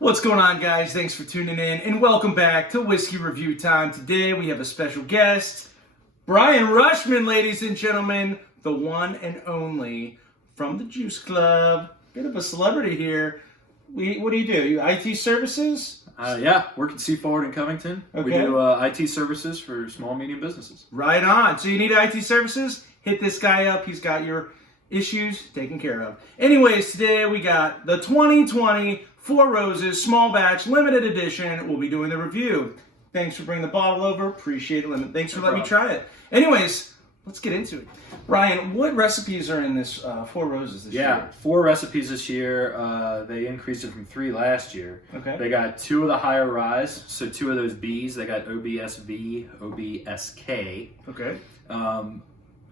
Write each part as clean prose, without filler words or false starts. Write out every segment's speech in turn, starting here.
What's going on, guys? Thanks for tuning in and welcome back to Whiskey Review Time. Today we have a special guest, Brian Rushman, ladies and gentlemen, the one and only from the Juice Club. Bit of a celebrity here. What do? You IT services? Yeah, work at C-Forward in Covington. Okay. We do IT services for small and medium businesses. Right on. So you need IT services? Hit this guy up. He's got your issues taken care of. Anyways, today we got the 2020 Four Roses Small Batch Limited Edition. We'll be doing the review. Thanks for bringing the bottle over. Appreciate it. Thanks for letting me try it. Anyways, let's get into it. Ryan, what recipes are in this Four Roses this year? Yeah, 4 recipes this year. They increased it from 3 last year. Okay. They got 2 of the higher rise, so 2 of those Bs. They got OBSV, OBSK. Okay.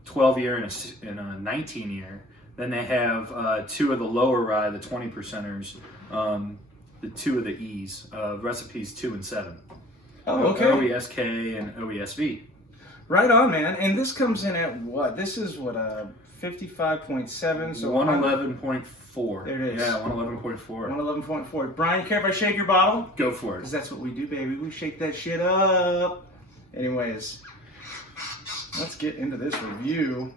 12 year and a 19 year. Then they have 2 of the lower rye, the 20 percenters. The 2 of the E's, recipes 2 and 7. Oh, okay. OESK and OESV. Right on, man. And this comes in at what? This is what, 55.7? So 111.4. There it is. Yeah, 111.4. 111.4. Brian, care if I shake your bottle? Go for it. Because that's what we do, baby. We shake that shit up. Anyways, let's get into this review.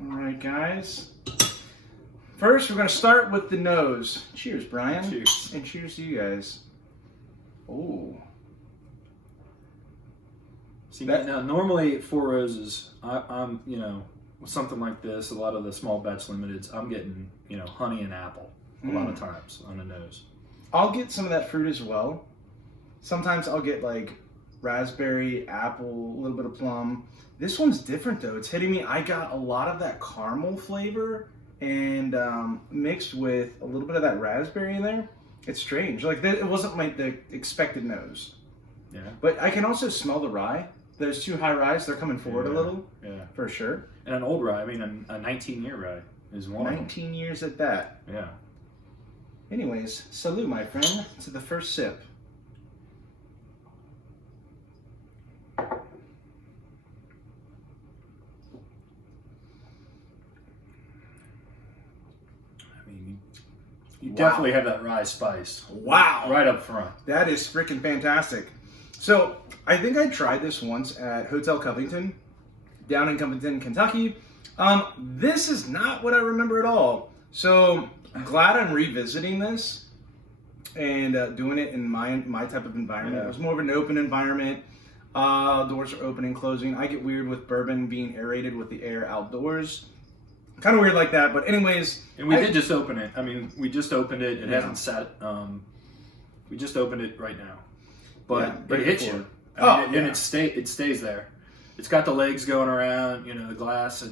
Alright, guys. First, we're going to start with the nose. Cheers, Brian. Cheers. And cheers to you guys. Oh. See, now normally Four Roses, I'm with something like this, a lot of the small batch limiteds, I'm getting honey and apple a lot of times on the nose. I'll get some of that fruit as well. Sometimes I'll get like raspberry, apple, a little bit of plum. This one's different though. It's hitting me. I got a lot of that caramel flavor and mixed with a little bit of that raspberry in there. It's strange. Like it wasn't like the expected nose. Yeah. But I can also smell the rye. Those 2 high ryes, they're coming forward a little. Yeah. For sure. And an old rye, I mean a 19-year rye is one. 19 years at that. Yeah. Anyways, salute, my friend, to the first sip. You definitely have that rye spice. Wow. Right up front. That is freaking fantastic. So, I think I tried this once at Hotel Covington, down in Covington, Kentucky. This is not what I remember at all. So, I'm glad I'm revisiting this and doing it in my type of environment. Yeah. It was more of an open environment. Doors are opening, closing. I get weird with bourbon being aerated with the air outdoors. Kind of weird like that, but anyways. And we did just open it. I mean, we just opened it. It hasn't sat. We just opened it right now, but it hits you. And it stays there. It's got the legs going around. The glass.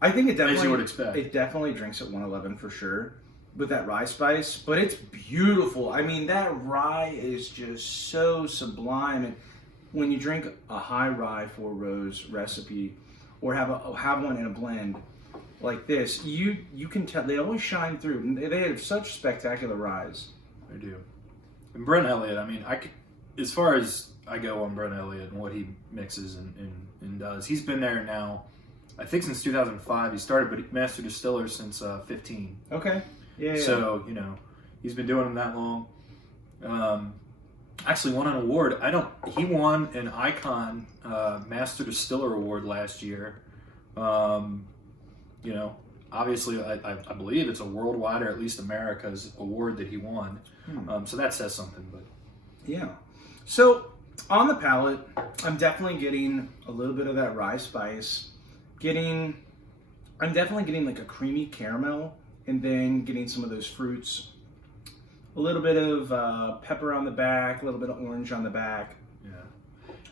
I think it definitely. As you would expect. It definitely drinks at 111 for sure, with that rye spice. But it's beautiful. I mean, that rye is just so sublime. And when you drink a high rye Four Rose recipe, or have one in a blend like this, you can tell they always shine through. They have such spectacular ryes. They do. And Brent Elliott, I mean, as far as I go on Brent Elliott and what he mixes and does, he's been there now, I think since 2005 he started, but he master distiller since 15. Okay. Yeah. So, he's been doing them that long. Actually won an award. He won an Icon Master Distiller Award last year. Obviously, I believe it's a worldwide or at least America's award that he won. So that says something. But yeah. So on the palate, I'm definitely getting a little bit of that rye spice. I'm definitely getting like a creamy caramel, and then getting some of those fruits. A little bit of pepper on the back, a little bit of orange on the back.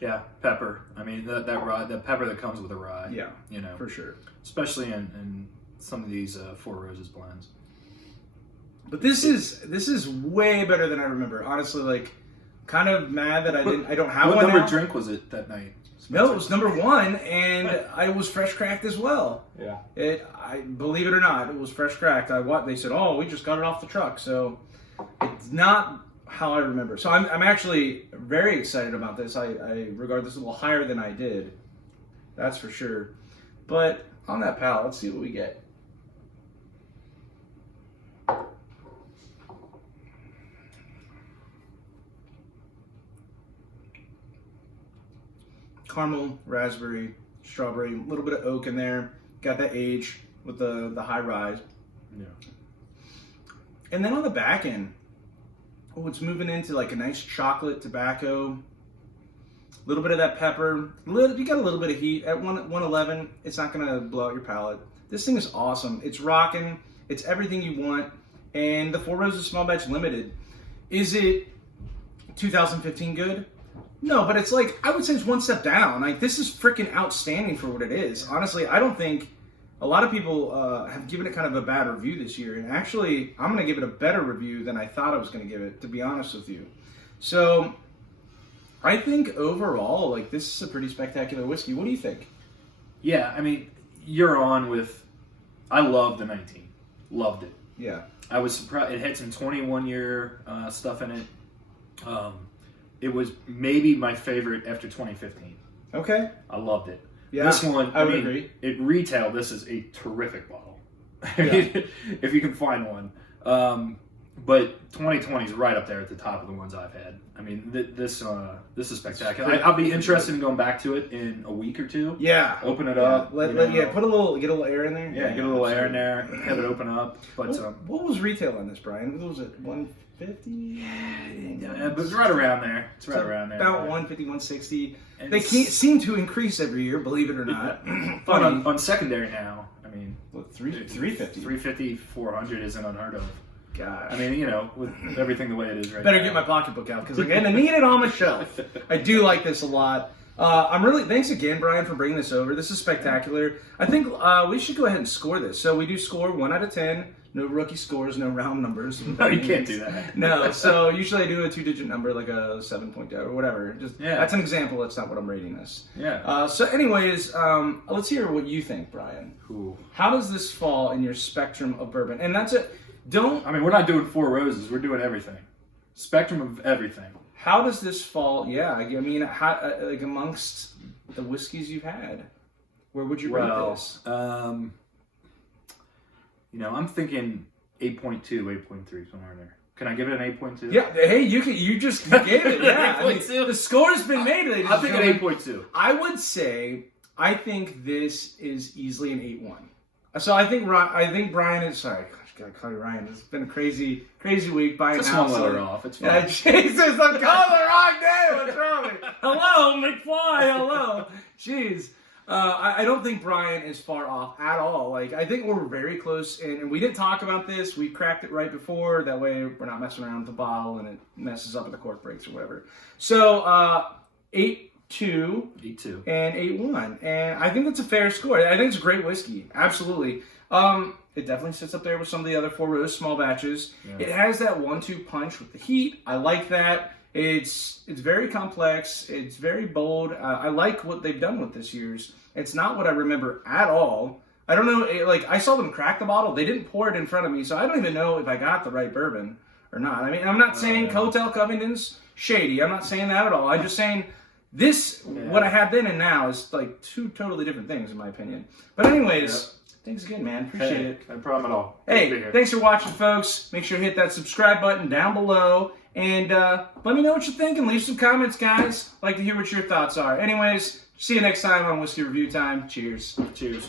Yeah, pepper. I mean, that rye, the pepper that comes with a rye. Yeah, for sure. Especially in some of these Four Roses blends. But this is way better than I remember. Honestly, like, kind of mad that I don't have one. What number now. drink was it that night? No, it was number 1, and I was fresh cracked as well. Yeah. I believe it or not, it was fresh cracked. They said, oh, we just got it off the truck, so it's not how I remember. So I'm actually very excited about this. I regard this a little higher than I did. That's for sure. But on that palate, let's see what we get. Caramel, raspberry, strawberry, a little bit of oak in there. Got that age with the high rise. Yeah. And then on the back end, it's moving into like a nice chocolate tobacco. A little bit of that pepper. You got a little bit of heat. At 111, it's not going to blow out your palate. This thing is awesome. It's rocking. It's everything you want. And the Four Roses Small Batch Limited. Is it 2015 good? No, but it's like, I would say it's one step down. Like, this is freaking outstanding for what it is. Honestly, I don't think a lot of people have given it kind of a bad review this year. And actually, I'm going to give it a better review than I thought I was going to give it, to be honest with you. So, I think overall, like, this is a pretty spectacular whiskey. What do you think? Yeah, I mean, you're on with... I love the 19. Loved it. Yeah. I was surprised. It had some 21-year stuff in it. It was maybe my favorite after 2015. Okay. I loved it. Yeah, this one, I would agree. It retail, this is a terrific bottle. Yeah. If you can find one. But 2020 is right up there at the top of the ones I've had. I mean, this is spectacular. I'll be interested in going back to it in a week or two. Yeah. Open it up. Put a little air in there. Yeah, get a little air in there. Have it open up. But what was retail on this, Brian? What was it? 150? Yeah, but it's right around there. It's right around there. About 150, 160. And they seem to increase every year, believe it or not. Funny. On secondary now, I mean, what, 350? 350, 400 isn't unheard of. Gosh. I mean, with everything the way it is right Better now. get my pocketbook out because I'm going to need it on my shelf. I do like this a lot. Thanks again, Brian, for bringing this over. This is spectacular. I think we should go ahead and score this. So we do score 1 out of 10. No rookie scores, no round numbers. No, you can't do that. No, so usually I do a 2-digit number, like a 7 or whatever. That's an example. That's not what I'm rating this. Yeah. So anyways, let's hear what you think, Brian. Ooh. How does this fall in your spectrum of bourbon? And that's it. I mean, we're not doing Four Roses. We're doing everything. Spectrum of everything. How does this fall? Yeah, I mean, like amongst the whiskeys you've had, where would you rate this? I'm thinking 8.2, 8.3, somewhere in there. Can I give it an 8.2? Yeah. Hey, you just gave it. Yeah. 8.2. The score's been made. I'm thinking 8.2. I would say I think this is easily an 8.1. So I think Brian is sorry. Gotta call you Ryan. It's been a crazy week buying Just house. one letter off. It's fine. Yeah, Jesus, I'm calling the wrong name. What's wrong with me? Hello, McFly. Hello. Jeez. I don't think Brian is far off at all. Like, I think we're very close, and we didn't talk about this. We cracked it right before. That way, we're not messing around with the bottle, and it messes up and the cork breaks or whatever. So, 8.2. 8.2. And 8.1. And I think that's a fair score. I think it's a great whiskey. Absolutely. It definitely sits up there with some of the other Four Roses small batches. Yeah. It has that 1-2 punch with the heat. I like that. It's very complex. It's very bold. I like what they've done with this year's. It's not what I remember at all. I don't know. I saw them crack the bottle. They didn't pour it in front of me, so I don't even know if I got the right bourbon or not. I mean, I'm not saying Hotel Covington's shady. I'm not saying that at all. I'm just saying this, what I had then and now, is like two totally different things in my opinion. But anyways. Thanks again, man. Appreciate it. No problem at all. Hey, thanks for watching, folks. Make sure to hit that subscribe button down below. And let me know what you're thinking. Leave some comments, guys. I'd like to hear what your thoughts are. Anyways, see you next time on Whiskey Review Time. Cheers. Cheers.